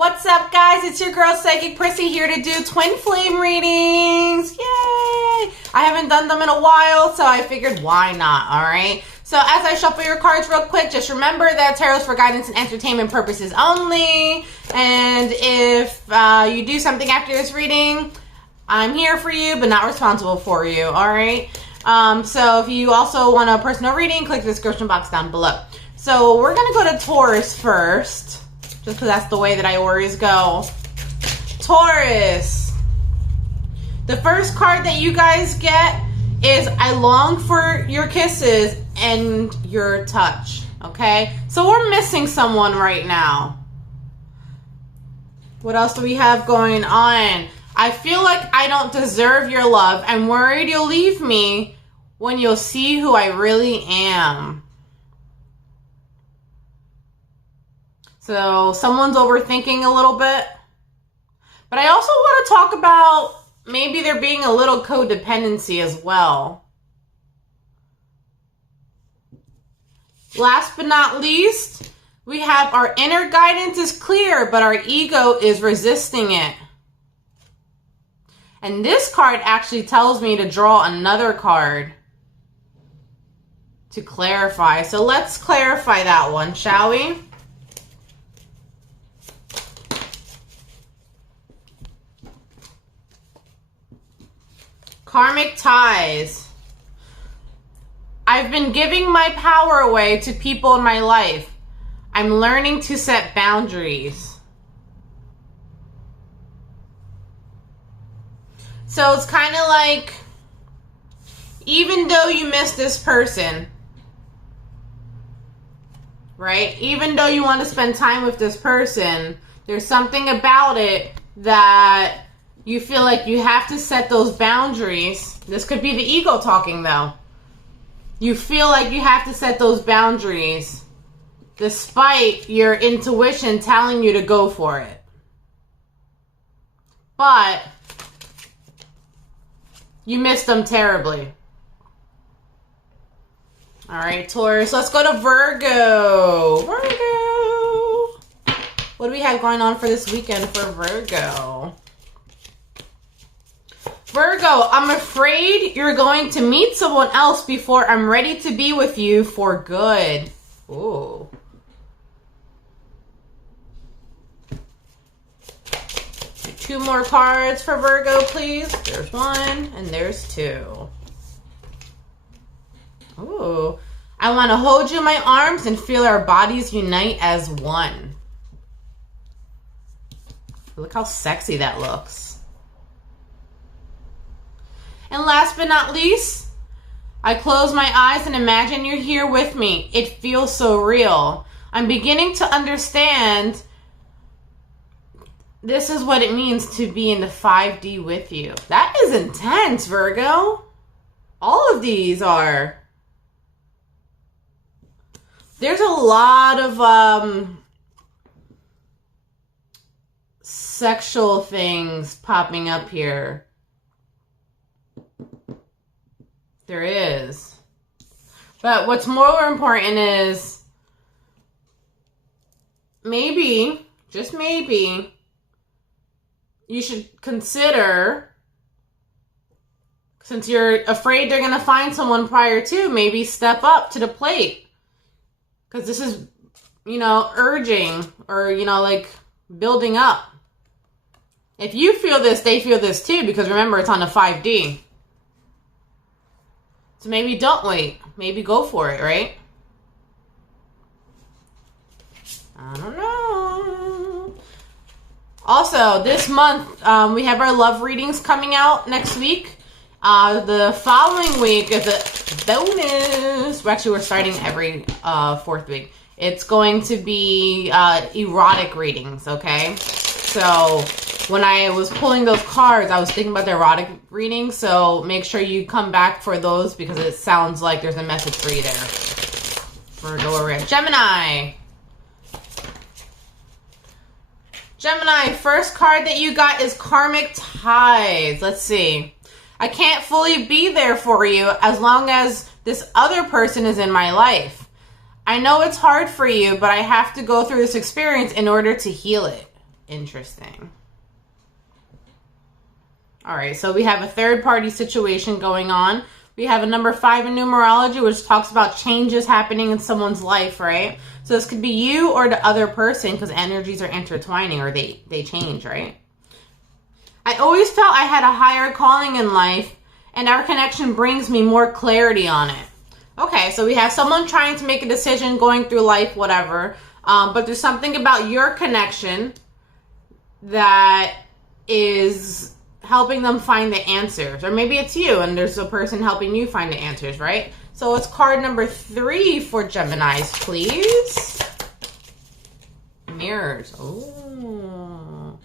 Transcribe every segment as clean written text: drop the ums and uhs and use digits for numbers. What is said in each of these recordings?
What's up, guys? It's your girl, Psychic Priscy, here to do twin flame readings. Yay! I haven't done them in a while, so I figured why not, all right? So as I shuffle your cards real quick, just remember that tarot's for guidance and entertainment purposes only. And if you do something after this reading, I'm here for you, but not responsible for you, all right? So if you also want a personal reading, click the description box down below. So we're going to go to Taurus first. Just because that's the way that I always go. Taurus. The first card that you guys get is I long for your kisses and your touch. Okay? So we're missing someone right now. What else do we have going on? I feel like I don't deserve your love. I'm worried you'll leave me when you'll see who I really am. So someone's overthinking a little bit. But I also want to talk about maybe there being a little codependency as well. Last but not least, we have our inner guidance is clear, but our ego is resisting it. And this card actually tells me to draw another card to clarify. So let's clarify that one, shall we? Karmic ties. I've been giving my power away to people in my life. I'm learning to set boundaries. So it's kind of like, even though you miss this person, right? Even though you want to spend time with this person, there's something about it that you feel like you have to set those boundaries. This could be the ego talking, though. You feel like you have to set those boundaries despite your intuition telling you to go for it. But you missed them terribly. All right, Taurus. Let's go to Virgo. Virgo. What do we have going on for this weekend for Virgo? Virgo, I'm afraid you're going to meet someone else before I'm ready to be with you for good. Ooh. Two more cards for Virgo, please. There's one and there's two. Ooh. I want to hold you in my arms and feel our bodies unite as one. Look how sexy that looks. And last but not least, I close my eyes and imagine you're here with me. It feels so real. I'm beginning to understand this is what it means to be in the 5D with you. That is intense, Virgo. All of these are. There's a lot of sexual things popping up here. There is. But what's more important is maybe, just maybe, you should consider, since you're afraid they're going to find someone prior to, maybe step up to the plate. Because this is, urging or, like building up. If you feel this, they feel this too, because remember, it's on the 5D. So maybe don't wait. Maybe go for it, right? I don't know. Also, this month, we have our love readings coming out next week. The following week is a bonus. Actually, we're starting every fourth week. It's going to be erotic readings, okay? So when I was pulling those cards, I was thinking about the erotic readings, so make sure you come back for those because it sounds like there's a message for you there. Virgo, Gemini. Gemini, first card that you got is Karmic Ties. Let's see. I can't fully be there for you as long as this other person is in my life. I know it's hard for you, but I have to go through this experience in order to heal it. Interesting. All right, so we have a third-party situation going on. We have a number 5 in numerology, which talks about changes happening in someone's life, right? So this could be you or the other person, because energies are intertwining, or they change, right? I always felt I had a higher calling in life, and our connection brings me more clarity on it. Okay, so we have someone trying to make a decision, going through life, whatever. But there's something about your connection that is helping them find the answers. Or maybe it's you and there's a person helping you find the answers, right? So it's card number 3 for Geminis, please. Mirrors. Oh.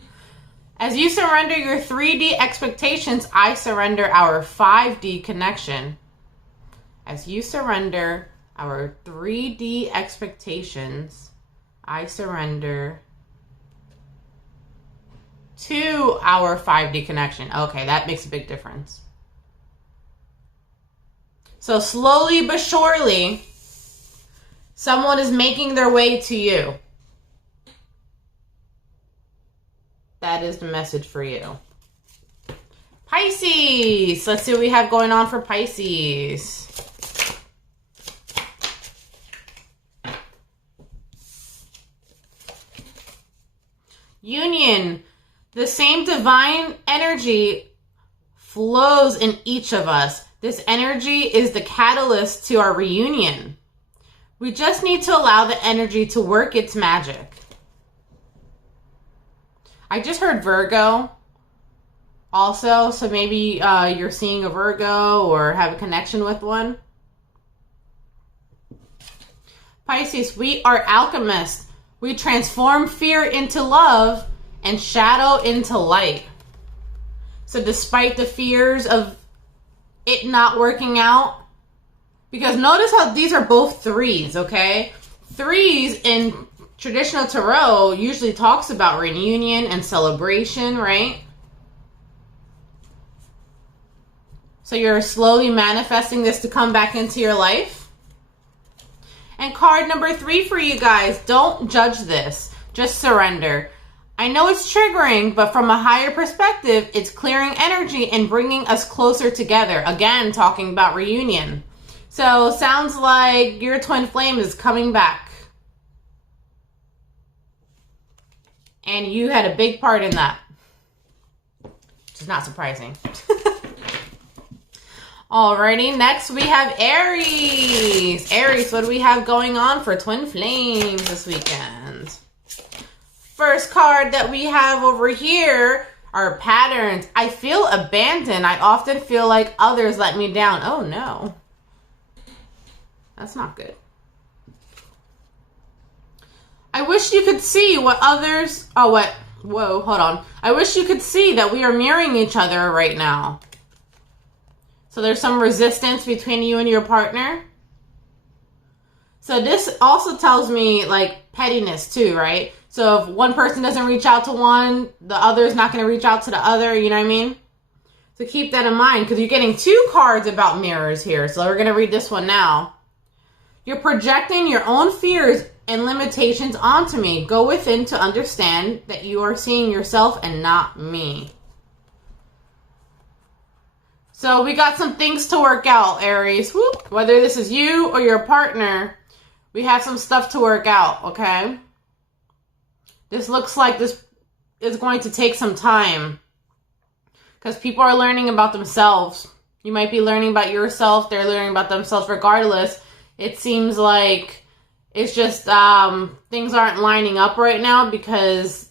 As you surrender your 3D expectations, I surrender our 5D connection. As you surrender our 3D expectations, I surrender to our 5D connection. Okay, that makes a big difference. So slowly but surely, someone is making their way to you. That is the message for you. Pisces. Let's see what we have going on for Pisces. Union. The same divine energy flows in each of us. This energy is the catalyst to our reunion. We just need to allow the energy to work its magic. I just heard Virgo also, so maybe you're seeing a Virgo or have a connection with one. Pisces, we are alchemists. We transform fear into love and shadow into light. So despite the fears of it not working out, because notice how these are both 3s, okay? 3s in traditional tarot usually talks about reunion and celebration, right? So you're slowly manifesting this to come back into your life. And card number 3 for you guys, don't judge this, just surrender. I know it's triggering, but from a higher perspective, it's clearing energy and bringing us closer together. Again, talking about reunion. So sounds like your twin flame is coming back. And you had a big part in that. Which is not surprising. Alrighty, next we have Aries. Aries, what do we have going on for twin flames this weekend? First card that we have over here are patterns. I feel abandoned. I often feel like others let me down. Oh no. That's not good. I wish you could see what others... Oh, what? Whoa, hold on. I wish you could see that we are mirroring each other right now. So there's some resistance between you and your partner. So this also tells me like pettiness too, right? So if one person doesn't reach out to one, the other is not going to reach out to the other, you know what I mean? So keep that in mind because you're getting 2 cards about mirrors here. So we're going to read this one now. You're projecting your own fears and limitations onto me. Go within to understand that you are seeing yourself and not me. So we got some things to work out, Aries. Whoop. Whether this is you or your partner, we have some stuff to work out, okay? This looks like this is going to take some time because people are learning about themselves. You might be learning about yourself. They're learning about themselves regardless. It seems like it's just things aren't lining up right now because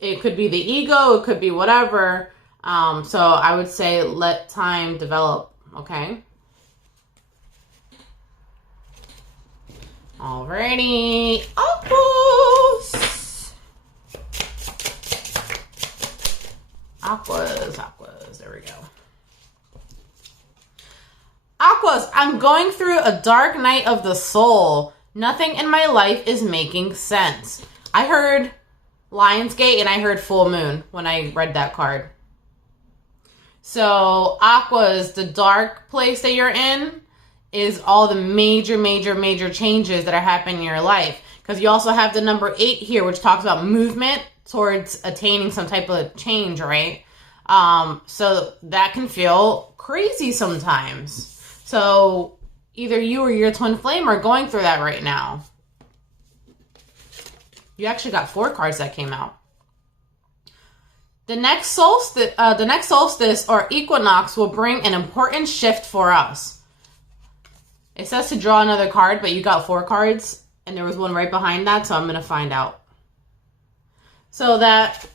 it could be the ego. It could be whatever. So I would say let time develop, okay? Alrighty. Aquas. There we go. Aquas, I'm going through a dark night of the soul. Nothing in my life is making sense. I heard Lionsgate and I heard full moon when I read that card. So Aquas, the dark place that you're in is all the major changes that are happening in your life. Because you also have the number 8 here, which talks about movement, towards attaining some type of change, right? So that can feel crazy sometimes. So either you or your twin flame are going through that right now. You actually got 4 cards that came out. The next solstice or equinox will bring an important shift for us. It says to draw another card, but you got 4 cards, and there was one right behind that, so I'm going to find out. So that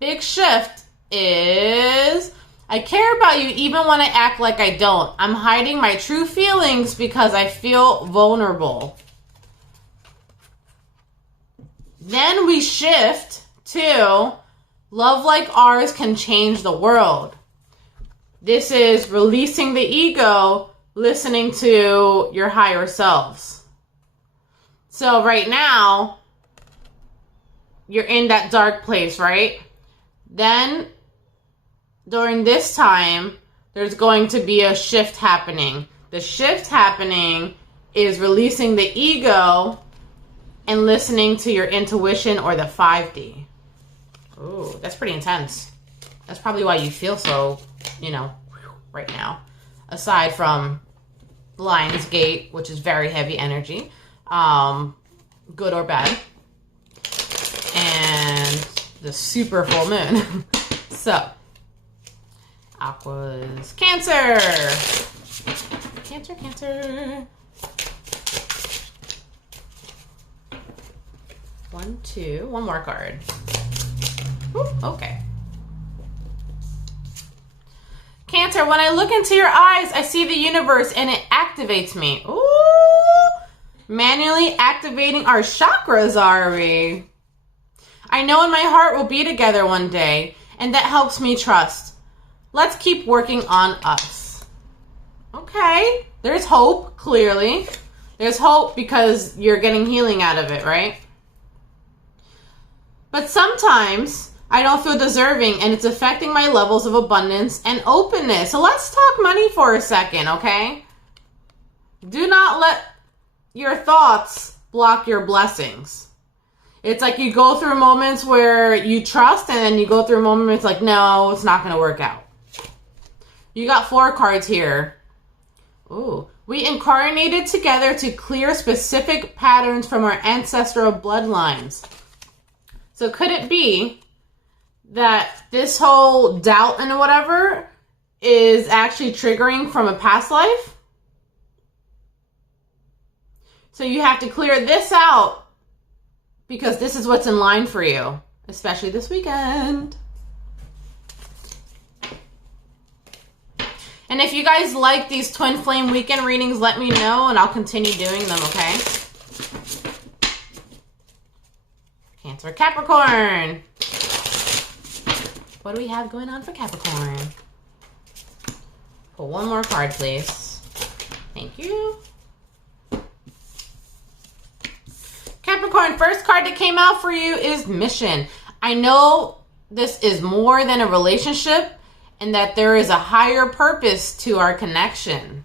big shift is, I care about you even when I act like I don't. I'm hiding my true feelings because I feel vulnerable. Then we shift to love like ours can change the world. This is releasing the ego, listening to your higher selves. So right now, you're in that dark place, right? Then, during this time, there's going to be a shift happening. The shift happening is releasing the ego and listening to your intuition or the 5D. Ooh, that's pretty intense. That's probably why you feel so, right now. Aside from Lion's Gate, which is very heavy energy, good or bad, and the super full moon. So, Aqua's Cancer. Cancer. 1, 2, one more card. Ooh, okay. Cancer, when I look into your eyes, I see the universe and it activates me. Ooh! Manually activating our chakras, are we? I know in my heart we'll be together one day, and that helps me trust. Let's keep working on us. Okay. There's hope, clearly. There's hope because you're getting healing out of it, right? But sometimes I don't feel deserving and it's affecting my levels of abundance and openness. So let's talk money for a second, okay? Do not let your thoughts block your blessings. It's like you go through moments where you trust and then you go through moments like, no, it's not going to work out. You got 4 cards here. Ooh. We incarnated together to clear specific patterns from our ancestral bloodlines. So could it be that this whole doubt and whatever is actually triggering from a past life? So you have to clear this out because this is what's in line for you, especially this weekend. And if you guys like these twin flame weekend readings, let me know and I'll continue doing them, okay? Cancer, Capricorn. What do we have going on for Capricorn? Pull one more card, please. Thank you. Capricorn, first card that came out for you is Mission. I know this is more than a relationship and that there is a higher purpose to our connection.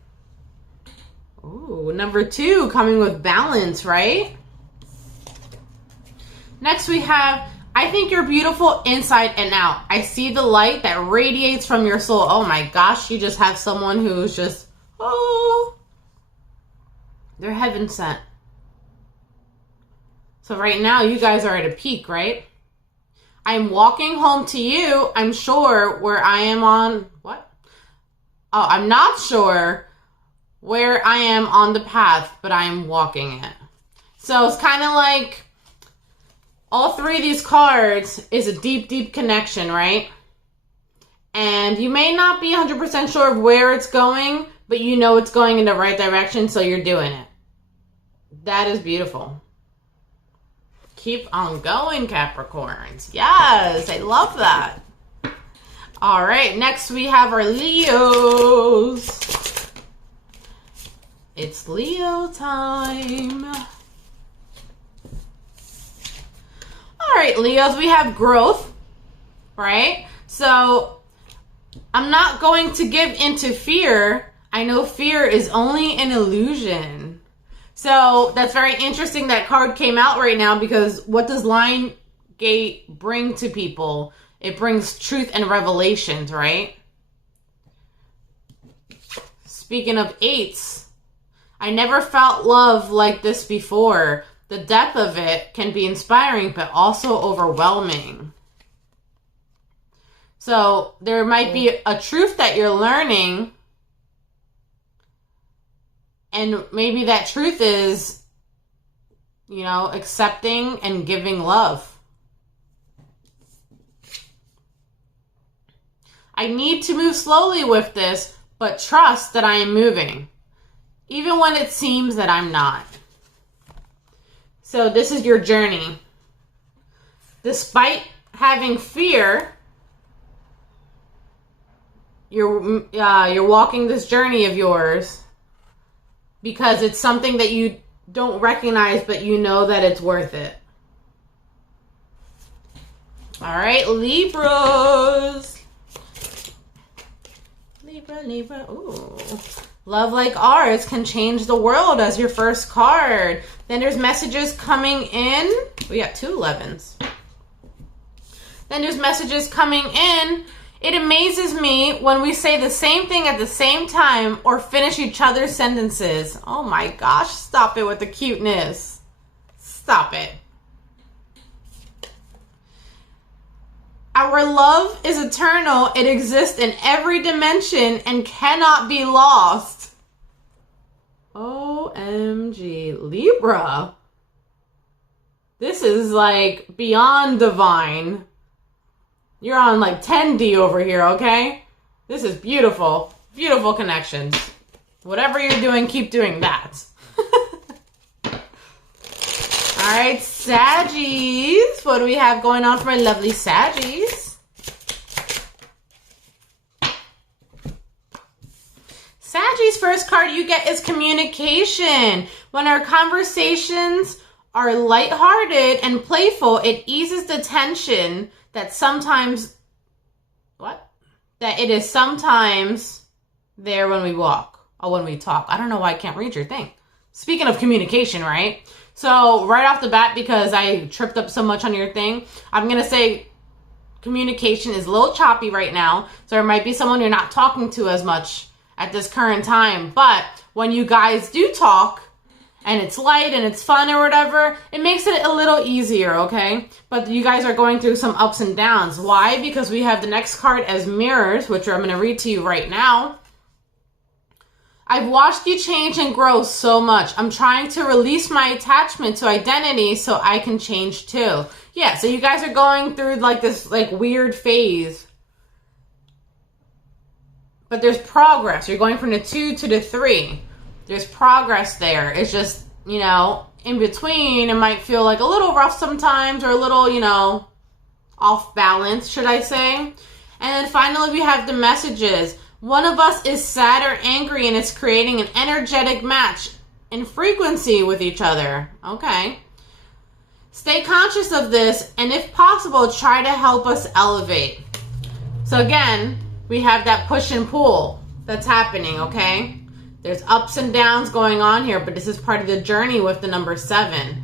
Ooh, number 2, coming with balance, right? Next we have, I think you're beautiful inside and out. I see the light that radiates from your soul. Oh my gosh, you just have someone who's just, oh, they're heaven sent. So right now you guys are at a peak, right? I'm walking home to you, I'm sure, where I am on, what? Oh, I'm not sure where I am on the path, but I am walking it. So it's kind of like, all 3 of these cards is a deep, deep connection, right? And you may not be 100% sure of where it's going, but you know it's going in the right direction, so you're doing it. That is beautiful. Keep on going, Capricorns. Yes, I love that. All right, next we have our Leos. It's Leo time. All right, Leos, we have growth, right? So I'm not going to give into fear. I know fear is only an illusion. So that's very interesting that card came out right now because what does line gate bring to people? It brings truth and revelations, right? Speaking of 8s, I never felt love like this before. The depth of it can be inspiring, but also overwhelming. So there might be a truth that you're learning, and maybe that truth is, you know, accepting and giving love. I need to move slowly with this, but trust that I am moving, even when it seems that I'm not. So this is your journey. Despite having fear, you're walking this journey of yours because it's something that you don't recognize, but you know that it's worth it. All right, Libras. Libra. Ooh. Love like ours can change the world as your first card. Then there's messages coming in. We got 2 11s. Then there's messages coming in. It amazes me when we say the same thing at the same time or finish each other's sentences. Oh my gosh, stop it with the cuteness. Stop it. Our love is eternal. It exists in every dimension and cannot be lost. OMG, Libra. This is like beyond divine. You're on like 10D over here, okay? This is beautiful. Beautiful connections. Whatever you're doing, keep doing that. All right, Saggies. What do we have going on for my lovely Saggies? Saggies, first card you get is communication. When our conversations are lighthearted and playful, it eases the tension that sometimes, that it is sometimes there when we walk or when we talk. I don't know why I can't read your thing. Speaking of communication, right? So right off the bat, because I tripped up so much on your thing, I'm going to say communication is a little choppy right now. So there might be someone you're not talking to as much at this current time. But when you guys do talk and it's light and it's fun or whatever, it makes it a little easier, okay? But you guys are going through some ups and downs. Why? Because we have the next card as mirrors, which I'm going to read to you right now. I've watched you change and grow so much. I'm trying to release my attachment to identity so I can change too. Yeah, so you guys are going through like this like weird phase. But there's progress. You're going from the 2 to the 3. There's progress there. It's just, you know, in between, it might feel like a little rough sometimes or a little, you know, off balance, should I say. And then finally, we have the messages. One of us is sad or angry and it's creating an energetic match in frequency with each other. Okay. Stay conscious of this and if possible, try to help us elevate. So again, we have that push and pull that's happening, okay? There's ups and downs going on here, but this is part of the journey with the number 7.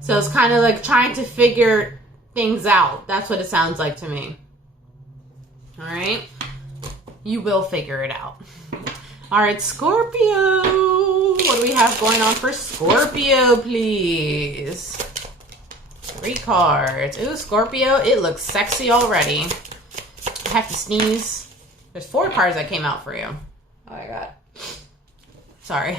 So it's kind of like trying to figure things out. That's what it sounds like to me. All right? You will figure it out. All right, Scorpio. What do we have going on for Scorpio, please? 3 cards. Ooh, Scorpio, it looks sexy already. I have to sneeze. There's 4 cards that came out for you. Oh my God. Sorry.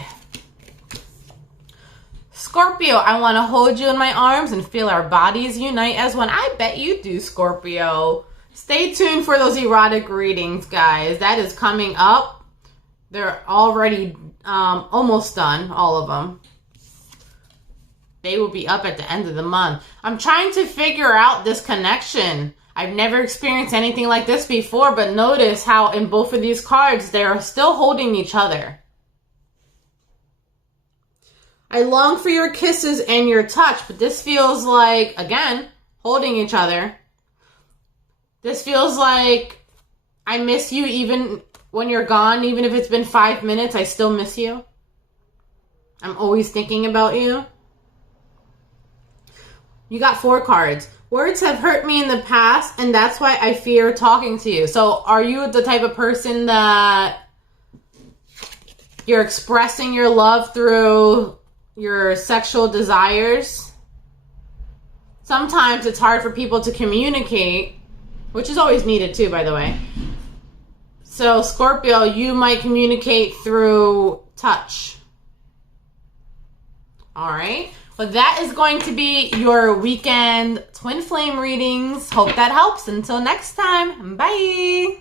Scorpio, I want to hold you in my arms and feel our bodies unite as one. I bet you do, Scorpio. Stay tuned for those erotic readings, guys. That is coming up. They're already almost done, all of them. They will be up at the end of the month. I'm trying to figure out this connection. I've never experienced anything like this before, but notice how in both of these cards, they are still holding each other. I long for your kisses and your touch, but this feels like, again, holding each other. This feels like I miss you even when you're gone, even if it's been 5 minutes, I still miss you. I'm always thinking about you. You got 4 cards. Words have hurt me in the past, and that's why I fear talking to you. So are you the type of person that you're expressing your love through your sexual desires? Sometimes it's hard for people to communicate, which is always needed too, by the way. So Scorpio, you might communicate through touch. All right. Well, that is going to be your weekend twin flame readings. Hope that helps. Until next time, bye.